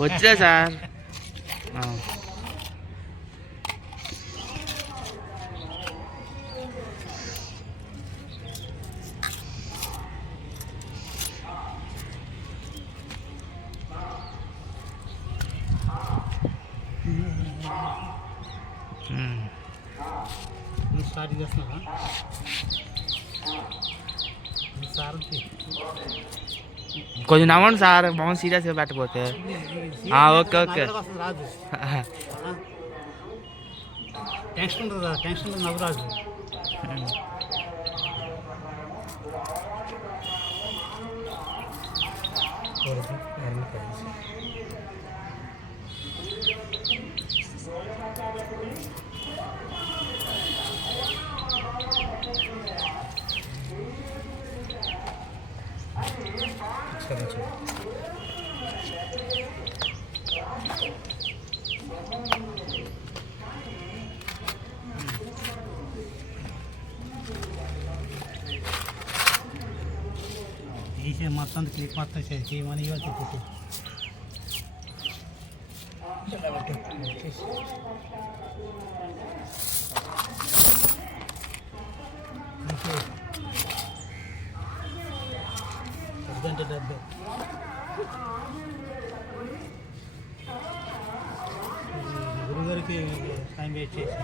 వచ్చా sir. Start చేస్తున్నావా sir? కొంచెం నవ్వండి సార్, బాగుంది సీరియస్గా పెట్టకపోతే. Okay okay. రాదు టెన్షన్ ఉంటుంది, టెన్షన్ ఉంటుంది, నవ్వు రాదు. తీసే మొత్తం క్లిప్ మొత్తం చేయమని చెప్పి డబ్బు డబ్బు గురుగారికి టైం వెయిట్ చేసి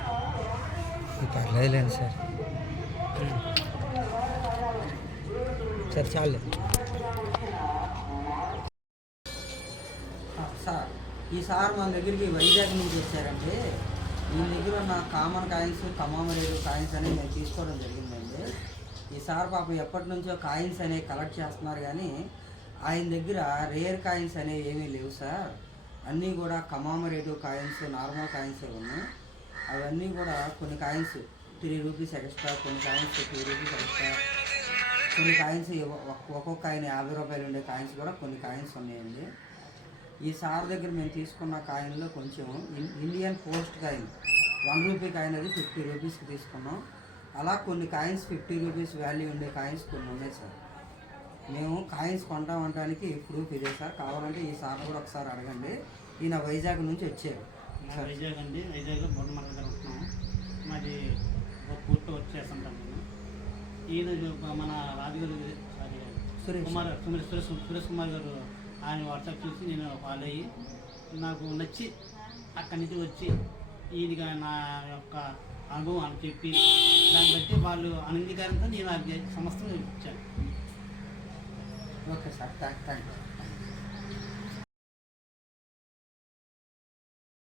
పర్లేదులేండి సార్. సరే చాలే సార్. ఈ సార్ మన దగ్గరికి వైజాగ్ నుంచి వచ్చారండి. ఈ దగ్గర ఉన్న కామన్ కాయిన్స్, కమామరేడు కాయిన్స్ అనేవి మేము తీసుకోవడం జరిగిందండి. ఈ సార్ పాపం ఎప్పటి నుంచో కాయిన్స్ అనేవి కలెక్ట్ చేస్తున్నారు, కానీ ఆయన దగ్గర రేర్ కాయిన్స్ అనేవి ఏమీ లేవు సార్. అన్నీ కూడా కమామరేటివ్ కాయిన్స్, నార్మల్ కాయిన్స్ ఉన్నాయి. అవన్నీ కూడా కొన్ని కాయిన్స్ 3 రూపీస్ ఎక్స్ట్రా, కొన్ని కాయిన్స్ 2 రూపీస్ ఎక్స్ట్రా, కొన్ని కాయిన్స్ ఒక్కొక్క కాయిన్ 50 రూపాయలు ఉండే కాయిన్స్ కూడా కొన్ని కాయిన్స్ ఉన్నాయండి. ఈ సార్ దగ్గర మేము తీసుకున్న కాయిన్లో కొంచెం Indian post coin 1 rupee coin అది 50 రూపీస్కి తీసుకున్నాం. అలా కొన్ని కాయిన్స్ 50 రూపీస్ వాల్యూ ఉండే కాయిన్స్ కొన్ని ఉన్నాయి సార్. మేము కాయిన్స్ కొంటామనడానికి ప్రూఫ్ ఇదే సార్. కావాలంటే ఈ సార్ కూడా ఒకసారి అడగండి. ఈయన వైజాగ్ నుంచి వచ్చారు. వైజాగ్ అండి, వైజాగ్లో బొండమర దగ్గర ఉంటున్నాము. మాది పూర్తి వచ్చేస్తుంటాం నేను. ఈయన మన రాజుగారు సురేష్ కుమార్ గారు ఆయన వాట్సాప్ చూసి నేను ఫాలో అయ్యి నాకు నచ్చి అక్కడి నుంచి వచ్చి ఈయనగా నా యొక్క అనుభవం అని చెప్పి దాన్ని బట్టి వాళ్ళు అంగీకారంతో నేను ఆ సంస్థను ఇచ్చాను. Okay sir, thank you.